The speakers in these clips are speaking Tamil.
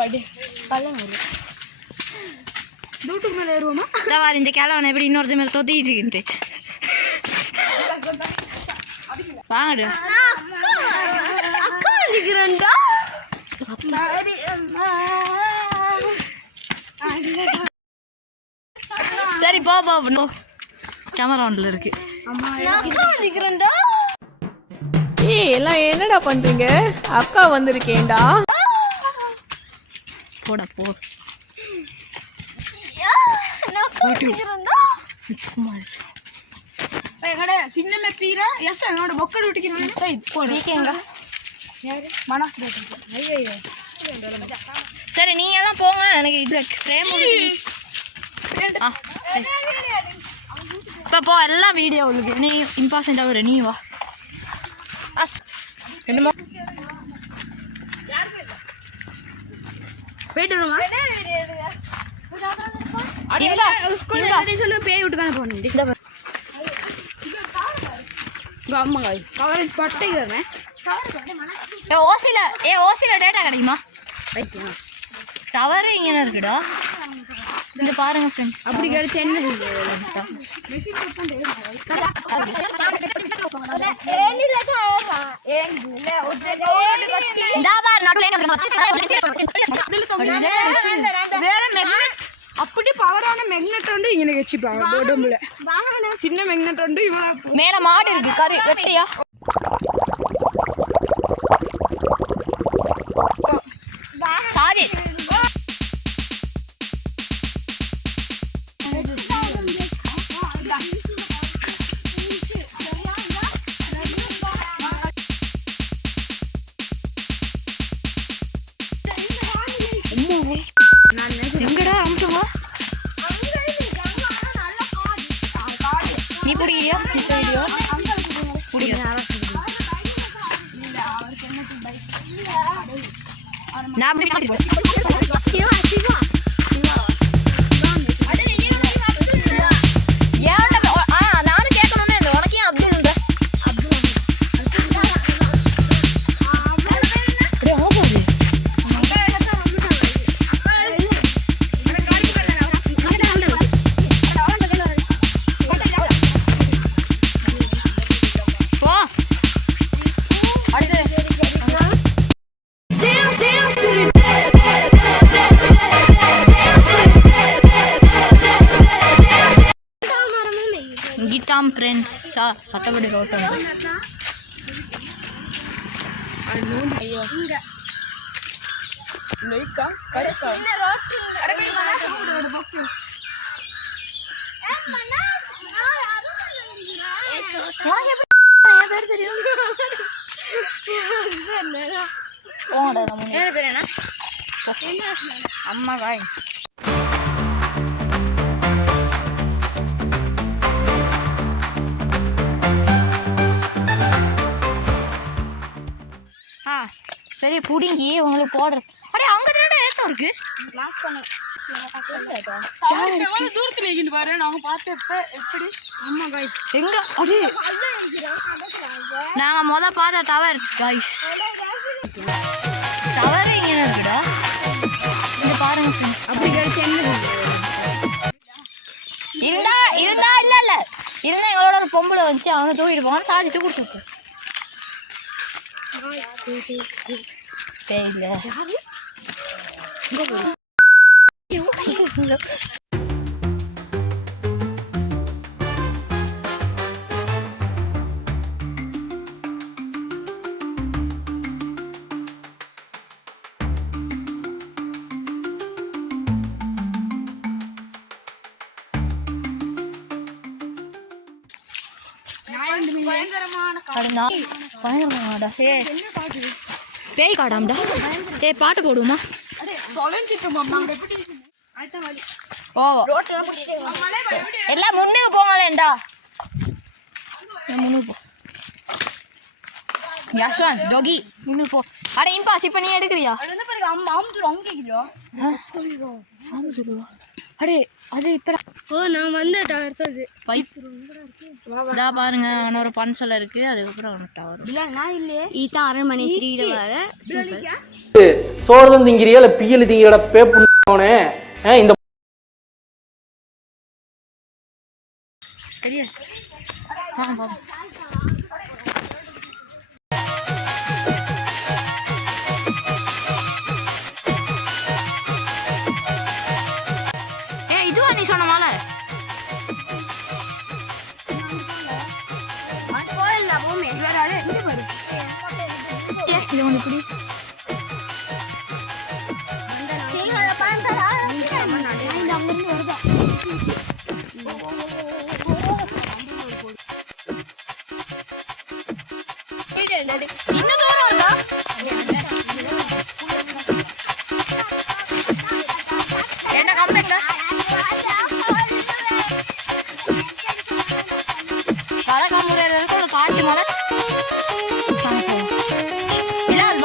படி பள்ளம் வரும் தூட்டுக்கு மேலே ஏறுவோமா தவார் இந்த கிழவனை எப்படி இன்னொருத்த மேலே தொத்திக்கிட்டு வாங்க அக்கா நிக்கிறேன்டா சரி போ போ கேமரா ஒன்றில் இருக்கு ஏய் எல்லாம் என்னடா பண்றீங்க அக்கா வந்திருக்கேன்டா போடா போ எங்கட சின்ன மெப்பீரா எஸ் என்னோட பொக்கட விட்டுக்கிறேன் மனசு சரி நீ எல்லாம் போங்க எனக்கு இதுல ஃப்ரேம் இப்போ போ எல்லாம் வீடியோ உள்ளது நீ இம்பார்ட்டண்ட்டாக வர நீ வா என்னமா போயிட்டு வருமா சொல்லி பேய் விட்டுக்கான போனேன் ஆமாங்க கவரேஜ் பட்டைக்கு வருவேன் ஓசியில் டேட்டா கிடைக்குமா டவரு இங்கே இருக்குடா இங்கே பாருங்க ஃப்ரெண்ட்ஸ் அப்படி கிடைச்ச என்ன வேற மெக்னெட் அப்படி பவரான மெக்னெட் வந்து இங்கே வச்சுப்பாங்க உடம்புல சின்ன மெக்னெட் வந்து இவன் மேல மாடு இருக்கு கறி வெட்டியா சாரி எங்கடா அமுத்துவா நீ பிடிக்கிறியா நான் நானும் கேட்கணும்னு இல்லை உனக்கே அப்படி இருந்த கீதாம் ஃப்ரெண்ட்ஸ் சட்டப்படி ரோட்டம் அம்மா காய் சரி புடிங்கி உங்களுக்கு போடுறது அப்படியே அவங்க தானே ஏத்தம் இருக்கு தூரத்துல இருந்து பாரு நாங்க பார்த்தப்ப எப்படி அம்மா காய் எங்க அது நாங்க பார்த்த டவர் காய்ஸ் டவர் எங்க இருக்குடா இங்க பாருங்க அப்படி கிடைச்சு இருந்தா இல்ல இருந்தா எங்களோட ஒரு பொம்பளை வந்துச்சு அவனை தூக்கிட்டு போவான்னு சாதிச்சு கொடுத்துருக்கு தெரியல பயங்கரமாடா பேய் காடாம்டா பாட்டு போடுவோமா ஓ எல்லாம் முன்னுக்கு போங்களேன்டா முன்னுக்கு போ யஷ்வந்த் டோகி முன்னுக்கு போ அட இம்பாஸ் இப்போ நீ எடுக்கிறியா அடே அது இப்போ நான் வந்துட்டேன் அடுத்தது பைப் இதா பாருங்க அங்கே ஒரு பன்சலை இருக்கு அதுக்கப்புறம் ஒன்று டவர் இல்லை நான் இல்லையே இதான் அரண்மனை 3ல வர சோறு திங்கிறியா இல்லை பியல் திங்கிற பேப்புனே இந்த தெரியாது பாப்பா இதுவா நீ சொன்ன மாலை இது ஒன்று இப்படி இன்னும் தூரம் என்ன கம்பெனில கரகாமுறையில ஒரு காட்டி மலை இல்ல அது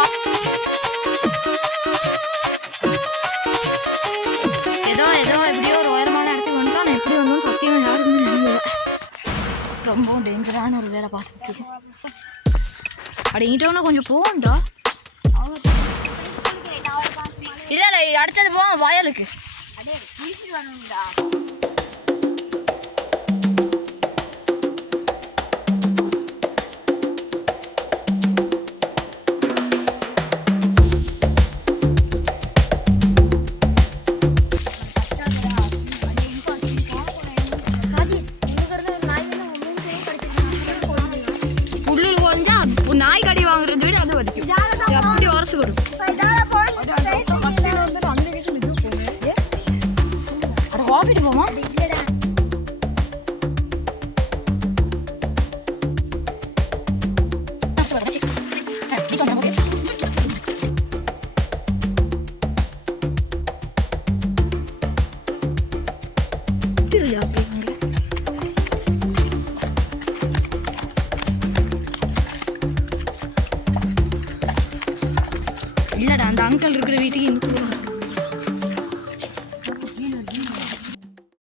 ஏதோ எப்படியோ ஒரு உயரமான இடத்துக்கு வந்துட்டா நான் எப்படி வந்தோம் சத்தியம் யாருக்குமே தெரியல ரொம்ப டேஞ்சரான ஒரு வேலை பார்த்துட்டு இருக்கேன் அப்படிங்கிட்டோன்னா கொஞ்சம் போகண்டா இல்லை அடுத்தது போவோம் வயலுக்கு நாய் கடி வாங்குறத விட அது வரைக்கும் அப்படி உரசு கொடுக்கும் அட காப்பிட்டு போமா இல்லடா அந்த அங்கிள் இருக்கிற வீட்டுக்கு இன்னும்